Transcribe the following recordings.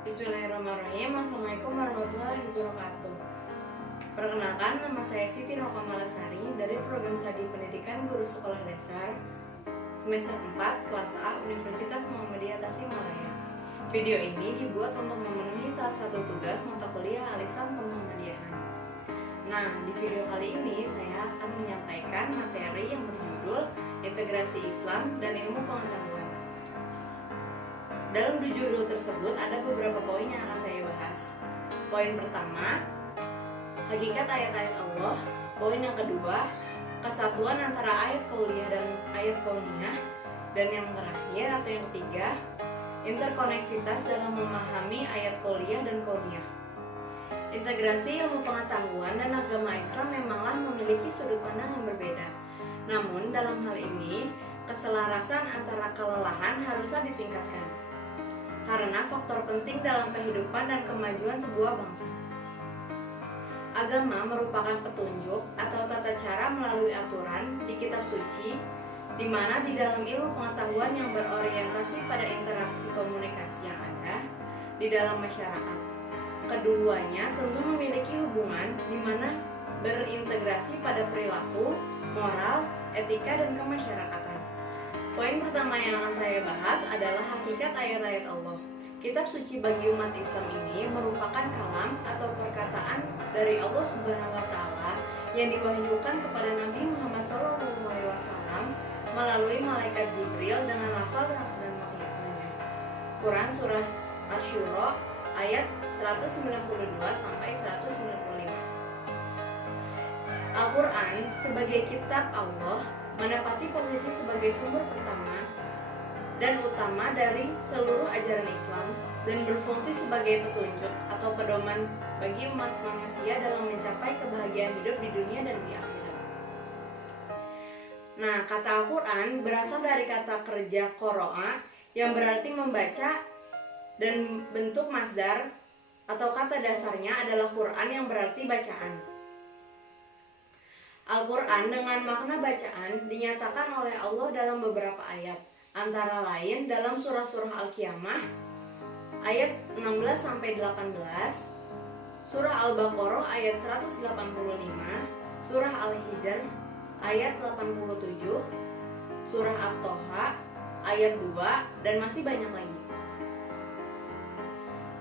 Bismillahirrahmanirrahim. Assalamualaikum warahmatullahi wabarakatuh. Perkenalkan, nama saya Siti Nokamalasari dari Program Studi Pendidikan Guru Sekolah Dasar Semester 4 Kelas A Universitas Muhammadiyah Tasikmalaya. Video ini dibuat untuk memenuhi salah satu tugas mata kuliah Alisan Kemuhammadiyahan. Nah, di video kali ini saya akan menyampaikan materi yang berjudul Integrasi Islam dan Ilmu Pengetahuan. Dalam judul tersebut ada beberapa poin yang akan saya bahas. Poin pertama, hakikat ayat-ayat Allah. Poin yang kedua, kesatuan antara ayat qauliyah dan ayat kauniyah. Dan yang terakhir atau yang ketiga, interkoneksitas dalam memahami ayat qauliyah dan kauniyah. Integrasi ilmu pengetahuan dan agama Islam memanglah memiliki sudut pandang yang berbeda. Namun dalam hal ini, keselarasan antara kelelahan haruslah ditingkatkan, karena faktor penting dalam kehidupan dan kemajuan sebuah bangsa. Agama merupakan petunjuk atau tata cara melalui aturan di kitab suci, di mana di dalam ilmu pengetahuan yang berorientasi pada interaksi komunikasi yang ada di dalam masyarakat. Keduanya tentu memiliki hubungan di mana berintegrasi pada perilaku, moral, etika, dan kemasyarakatan. Poin pertama yang akan saya bahas adalah hakikat ayat-ayat Allah. Kitab suci bagi umat Islam ini merupakan kalam atau perkataan dari Allah Subhanahu wa taala yang diwahyukan kepada Nabi Muhammad SAW melalui malaikat Jibril dengan lafal dan maknanya. Quran surah Asy-Syura ayat 192 sampai 195. Al-Quran sebagai kitab Allah menepati posisi sebagai sumber pertama dan utama dari seluruh ajaran Islam dan berfungsi sebagai petunjuk atau pedoman bagi umat manusia dalam mencapai kebahagiaan hidup di dunia dan di akhirat. Nah, kata Al-Quran berasal dari kata kerja qoro'a yang berarti membaca, dan bentuk masdar atau kata dasarnya adalah Quran yang berarti bacaan. Al-Quran dengan makna bacaan dinyatakan oleh Allah dalam beberapa ayat, antara lain dalam surah-surah Al-Qiyamah ayat 16-18, surah Al-Baqarah ayat 185, surah Al-Hijr ayat 87, surah At-Toha ayat 2, dan masih banyak lagi.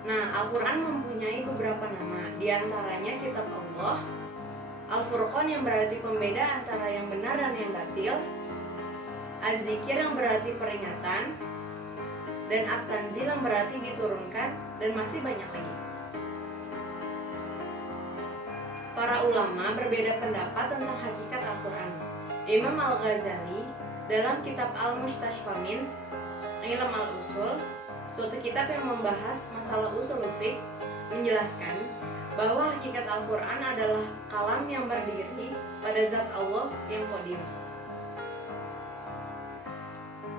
Nah, Al-Quran mempunyai beberapa nama, diantaranya Kitab Allah, Al-Furqan yang berarti pembeda antara yang benar dan yang batil, Az-Zikir yang berarti peringatan, dan At-Tanzil yang berarti diturunkan, dan masih banyak lagi. Para ulama berbeda pendapat tentang hakikat Al-Quran. Imam Al-Ghazali dalam kitab Al-Mustashfa min Ilm Al-Usul, suatu kitab yang membahas masalah usul fiqh, menjelaskan bahwa hakikat Al-Quran adalah kalam yang berdiri pada zat Allah yang qadim.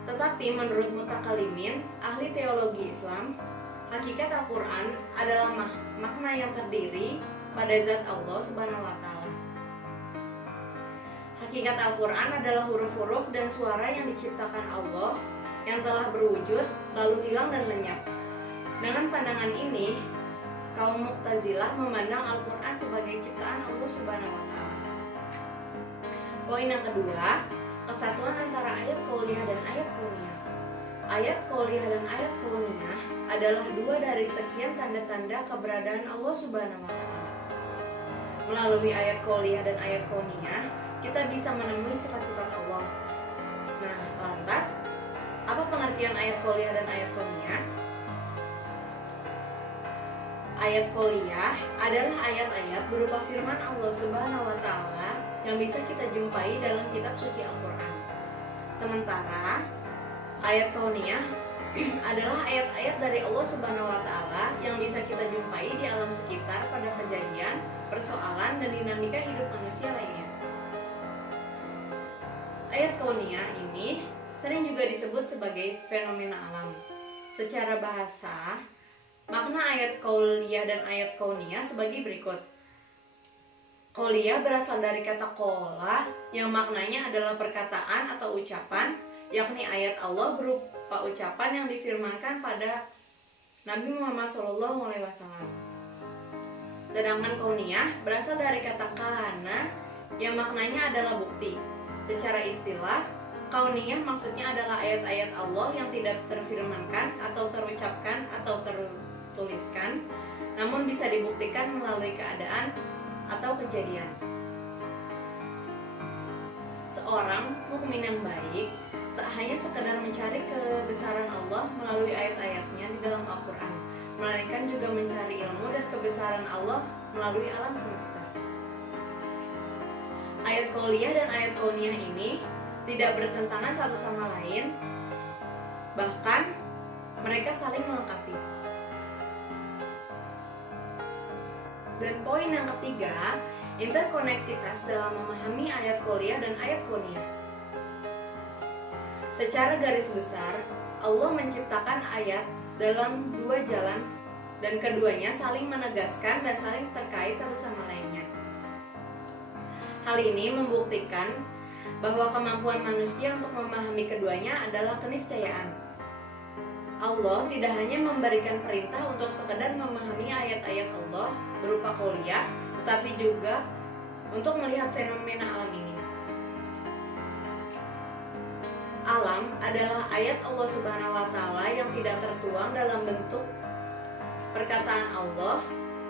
Tetapi menurut mutakalimin, ahli teologi Islam, hakikat Al-Quran adalah makna yang terdiri pada zat Allah Subhanahu wa taala. Hakikat Al-Quran adalah huruf-huruf dan suara yang diciptakan Allah yang telah berwujud lalu hilang dan lenyap. Dengan pandangan ini, kaum Mu'tazilah memandang Al-Quran sebagai ciptaan Allah Subhanahu wa taala. Poin yang kedua, kesatuan antara ayat qauliyah dan ayat kauniyah. Ayat qauliyah dan ayat kauniyah adalah dua dari sekian tanda-tanda keberadaan Allah Subhanahu wa taala. Melalui ayat qauliyah dan ayat kauniyah, kita bisa menemui sifat-sifat Allah. Nah, lantas apa pengertian ayat qauliyah dan ayat kauniyah? Ayat qauliyah adalah ayat-ayat berupa firman Allah Subhanahu wa taala yang bisa kita jumpai dalam kitab suci Al-Quran. Sementara ayat kauniyah adalah ayat-ayat dari Allah Subhanahu wa taala yang bisa kita jumpai di alam sekitar pada kejadian, persoalan, dan dinamika hidup manusia lainnya. Ayat kauniyah ini sering juga disebut sebagai fenomena alam. Secara bahasa, makna ayat qauliyah dan ayat kauniyah sebagai berikut. Qauliyah berasal dari kata qola yang maknanya adalah perkataan atau ucapan, yakni ayat Allah berupa ucapan yang difirmankan pada Nabi Muhammad SAW. Sedangkan kauniyah berasal dari kata kana yang maknanya adalah bukti. Secara istilah, kauniyah maksudnya adalah ayat-ayat Allah yang tidak terfirmankan atau terucapkan atau tertuliskan, namun bisa dibuktikan melalui keadaan atau kejadian. Seorang mukmin yang baik tak hanya sekedar mencari kebesaran Allah melalui ayat-ayatnya di dalam Al-Quran, melainkan juga mencari ilmu dan kebesaran Allah melalui alam semesta. Ayat qauliyah dan ayat kauniyah ini tidak bertentangan satu sama lain, bahkan mereka saling melengkapi. Dan poin yang ketiga, interkoneksitas dalam memahami ayat qauliyah dan ayat kauniyah. Secara garis besar, Allah menciptakan ayat dalam dua jalan dan keduanya saling menegaskan dan saling terkait satu sama lainnya. Hal ini membuktikan bahwa kemampuan manusia untuk memahami keduanya adalah keniscayaan. Allah tidak hanya memberikan perintah untuk sekedar memahami ayat-ayat Allah berupa qauliyah, tetapi juga untuk melihat fenomena alam ini. Alam adalah ayat Allah Subhanahu wa Ta'ala yang tidak tertuang dalam bentuk perkataan Allah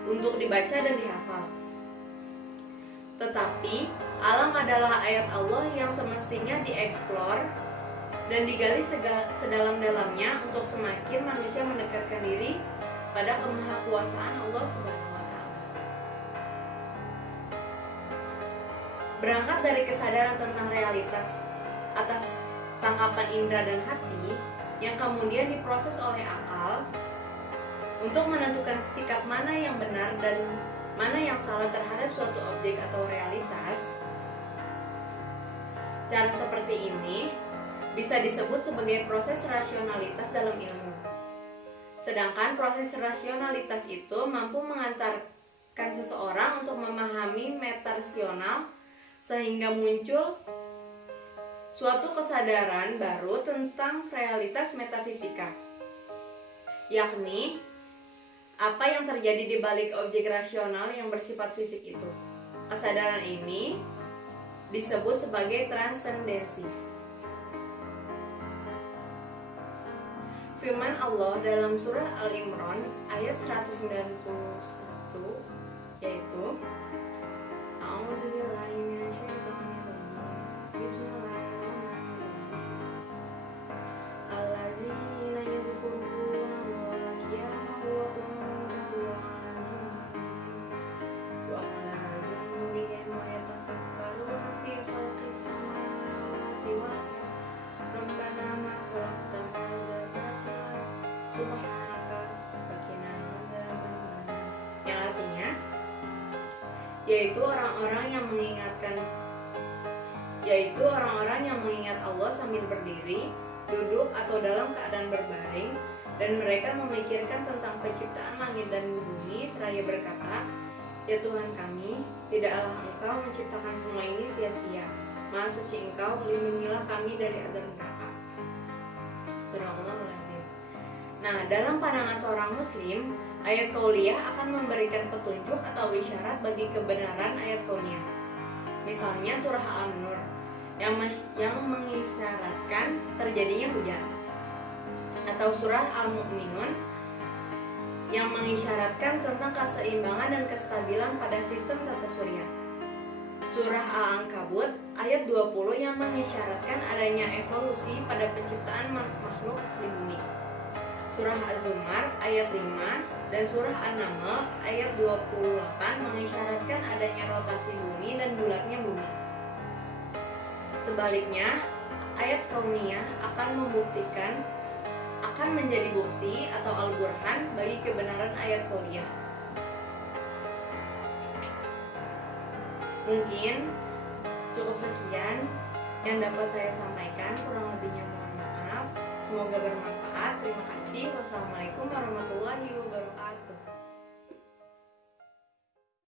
untuk dibaca dan dihafal. Tetapi alam adalah ayat Allah yang semestinya dieksplor dan digali sedalam-dalamnya untuk semakin manusia mendekatkan diri pada kemahakuasaan Allah Subhanahu wa Ta'ala. Berangkat dari kesadaran tentang realitas atas tangkapan indera dan hati yang kemudian diproses oleh akal untuk menentukan sikap mana yang benar dan mana yang salah terhadap suatu objek atau realitas. Cara seperti ini bisa disebut sebagai proses rasionalitas dalam ilmu. Sedangkan proses rasionalitas itu mampu mengantarkan seseorang untuk memahami meta-rasional sehingga muncul suatu kesadaran baru tentang realitas metafisika, yakni apa yang terjadi di balik objek rasional yang bersifat fisik itu. Kesadaran ini disebut sebagai transendensi. Firman Allah dalam surah Al-Imran ayat 191 yaitu A'udzubillahi minasyaitonirrajim. Bismillahirrahmanirrahim. Allazina yazkuruna Allaha qiyaman wa qu'udan wa 'ala junubihim wa yatafakkaruna fi khalqis samawati wal ardi rabbana ma khalaqta hadza batila subhanaka faqina adzabannar. Yang artinya yaitu orang-orang yang mengingat Allah sambil berdiri, duduk atau dalam keadaan berbaring, dan mereka memikirkan tentang penciptaan langit dan bumi seraya berkata, ya Tuhan kami, tidaklah Engkau menciptakan semua ini sia-sia. Maha suci Engkau, lindungilah kami dari azab neraka. Surah Al-Azim. Nah, dalam pandangan seorang muslim, ayat qauliyah akan memberikan petunjuk atau isyarat bagi kebenaran ayat kauniyah. Misalnya surah Al-Nur yang mengisyaratkan terjadinya hujan, atau surah Al-Mu'minun yang mengisyaratkan tentang keseimbangan dan kestabilan pada sistem tata surya. Surah Al-Ankabut ayat 20 yang mengisyaratkan adanya evolusi pada penciptaan makhluk di bumi. Surah Az-Zumar ayat 5 dan surah An-Naml ayat 28 mengisyaratkan adanya rotasi bumi dan bulatnya bumi. Sebaliknya, ayat kauniyah akan menjadi bukti atau al-burhan bagi kebenaran ayat qauliyah. Mungkin cukup sekian yang dapat saya sampaikan, kurang lebihnya mohon maaf. Semoga bermanfaat. Terima kasih. Wassalamualaikum warahmatullahi wabarakatuh.